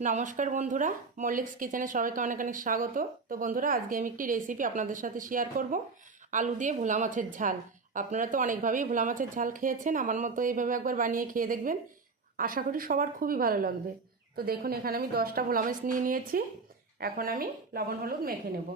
নমস্কার বন্ধুরা, মল্লিক্স কিচেনে সবাইকে অনেক অনেক স্বাগত। তো বন্ধুরা, আজকে আমি একটি রেসিপি আপনাদের সাথে শেয়ার করব। আলু দিয়ে ভোলা মাছের ঝাল। আপনারা তো অনেকভাবেই ভোলা মাছের ঝাল খেয়েছেন, আমার মতো এইভাবে একবার বানিয়ে খেয়ে দেখবেন। আশা করি সবার খুবই ভালো লাগবে। তো দেখুন, এখানে আমি দশটা ভোলা মাছ নিয়ে নিয়েছি। এখন আমি লবণ, হলুদ মেখে নেব।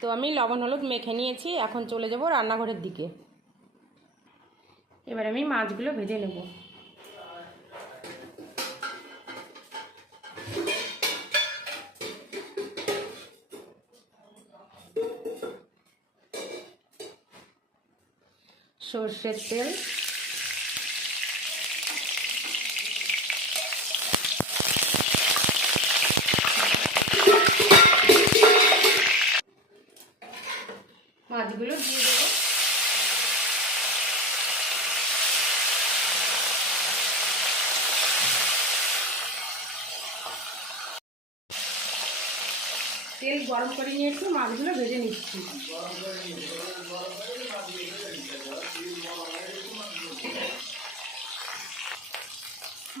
তো আমি লবণ, হলুদ মেখে নিয়েছি, এখন চলে যাব রান্নাঘরের দিকে। এবার আমি মাছগুলো ভেজে নেব। সর্ষের তেল মাছগুলো দিয়ে দেবো। তেল গরম করে নিয়ে একটু মাছগুলো ভেজে নিচ্ছি।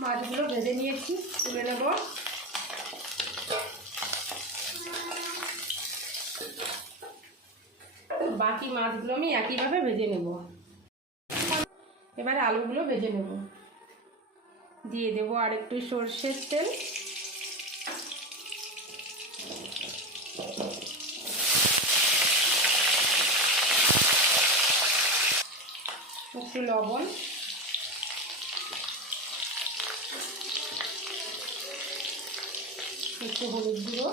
মাছগুলো ভেজে নিয়েছি, তুলে নেব। বাকি মাছগুলো আমি একইভাবে ভেজে নেব। এবার আলুগুলো ভেজে নেব। দিয়ে দেবো আর একটু সর্ষের তেল। একটু লবণ। একটু হলুদ গুঁড়ো।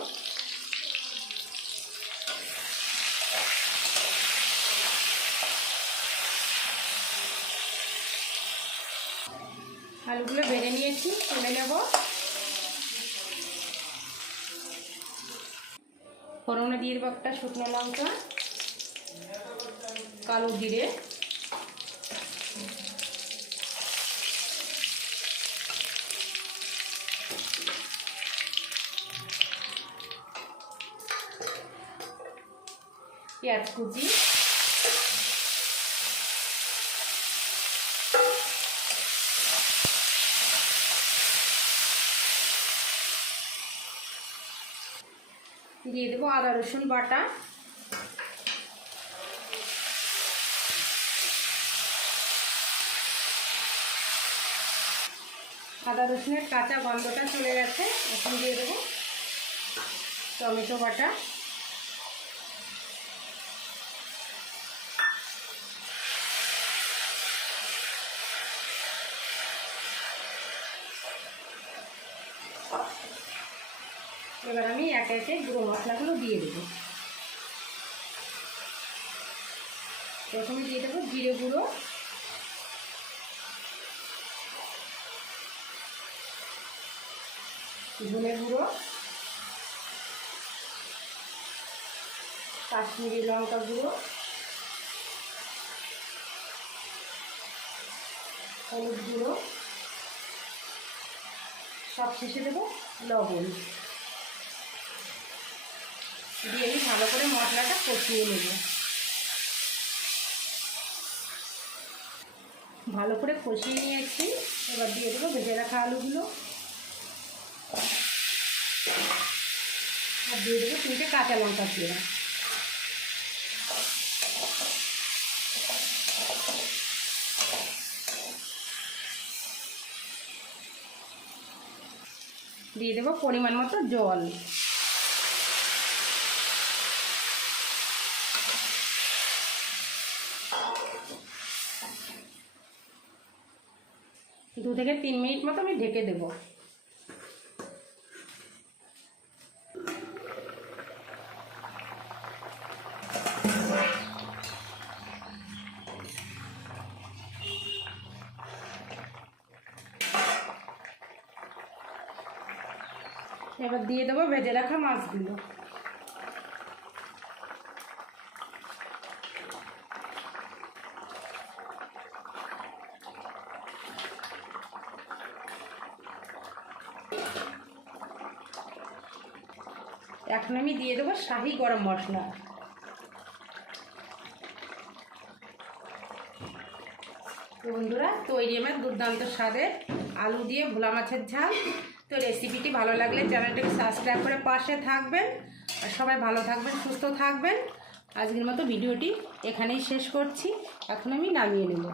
আলুগুলো ভেজে নিয়েছি, তুলে নেব। ফোড়নে দিয়ে দেবো একটা শুকনো লঙ্কা, কালো জিরে। পেঁয়াজ কুচি। দিয়ে দেবো আদা, রসুন বাটা। আদা, রসুনের কাঁচা গন্ধটা চলে গেছে, এখন দিয়ে দেবো টমেটো বাটা। এবার আমি একে একে গুঁড়ো মশলাগুলো দিয়ে দেবো। প্রথমে দিয়ে দেবো জিরে গুঁড়ো। ধনে গুঁড়ো। কাশ্মীরি লঙ্কা গুঁড়ো। হলুদ গুঁড়ো। সব শেষে দেবো লবণ। দিয়ে আমি ভালো করে মশলাটা কষিয়ে নেব। ভালো করে কষিয়ে নিয়েছি। এবার দিয়ে দেবো ভেজে রাখা আলুগুলো। আর দিয়ে দেবো তিনটে কাঁচা লঙ্কা পেঁয়া দিয়ে দেবো পরিমাণ মতো জল। দু থেকে তিন মিনিট মতো আমি ঢেকে দেব। এবার দিয়ে দেবো ভেজে রাখা মাছগুলো। এখন আমি দিয়ে দেবো শাহি গরম মশলা। তো বন্ধুরা, তৈরি আমার দুর্দান্ত স্বাদের আলু দিয়ে ভোলা মাছের ঝাল। তো রেসিপিটি ভালো লাগলে চ্যানেলটাকে সাবস্ক্রাইব করে পাশে থাকবেন। আর সবাই ভালো থাকবেন, সুস্থ থাকবেন। আজকের মতো ভিডিওটি এখানেই শেষ করছি। এখন আমি নামিয়ে নেব।